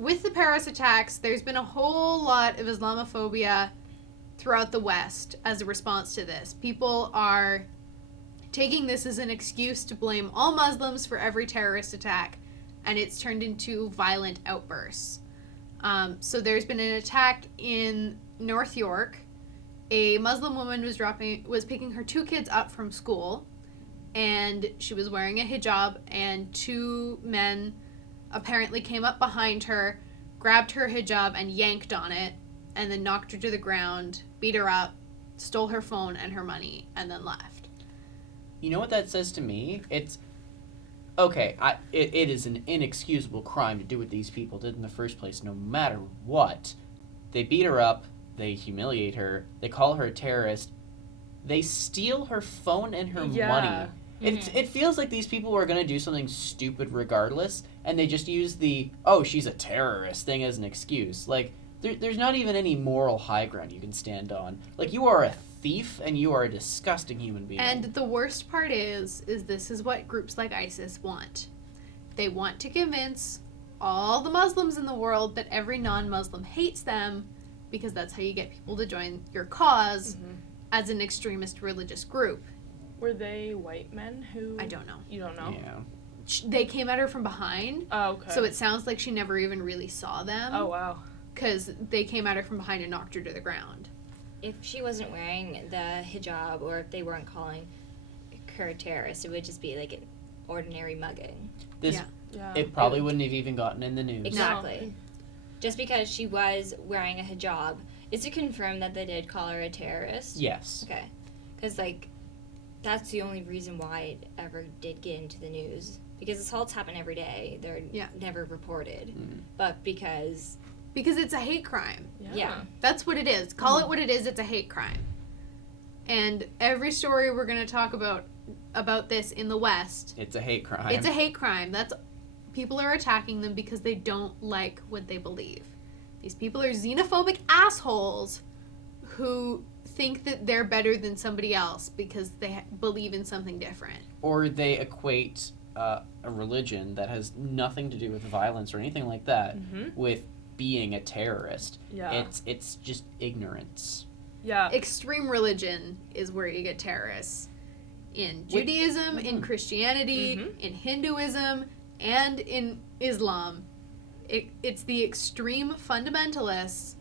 with the Paris attacks, there's been a whole lot of Islamophobia throughout the West as a response to this. People are taking this as an excuse to blame all Muslims for every terrorist attack, and it's turned into violent outbursts. So there's been an attack in North York. A Muslim woman was picking her 2 kids up from school, and she was wearing a hijab, and 2 men apparently came up behind her, grabbed her hijab and yanked on it, and then knocked her to the ground, beat her up, stole her phone and her money, and then left. You know what that says to me? It's, okay, it is an inexcusable crime to do what these people did in the first place, no matter what. They beat her up, they humiliate her, they call her a terrorist, they steal her phone and her money. It feels like these people are going to do something stupid regardless, and they just use the, oh, she's a terrorist thing as an excuse. Like, there's not even any moral high ground you can stand on. Like, you are a thief, and you are a disgusting human being. And the worst part is this is what groups like ISIS want. They want to convince all the Muslims in the world that every non-Muslim hates them, because that's how you get people to join your cause as an extremist religious group. Were they white men who... I don't know. You don't know? Yeah. They came at her from behind. Oh, okay. So it sounds like she never even really saw them. Oh, wow. Because they came at her from behind and knocked her to the ground. If she wasn't wearing the hijab, or if they weren't calling her a terrorist, it would just be like an ordinary mugging. This, Yeah. it probably wouldn't have even gotten in the news. Exactly. Just because she was wearing a hijab, is to confirm that they did call her a terrorist? Yes. Okay. Because, like, that's the only reason why it ever did get into the news. Because assaults happen every day. They're never reported. But because it's a hate crime. Yeah. That's what it is. Call it what it is. It's a hate crime. And every story we're going to talk about this in the West, It's a hate crime. it's a hate crime. People are attacking them because they don't like what they believe. These people are xenophobic assholes who think that they're better than somebody else because they believe in something different. Or they equate a religion that has nothing to do with violence or anything like that with being a terrorist. Yeah. It's just ignorance. Yeah. Extreme religion is where you get terrorists. In Judaism, in Christianity, in Hinduism, and in Islam. It's the extreme fundamentalists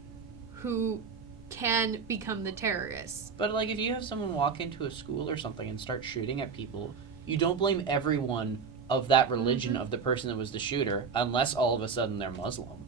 who can become the terrorists. But, like, if you have someone walk into a school or something and start shooting at people, you don't blame everyone of that religion of the person that was the shooter unless all of a sudden they're Muslim.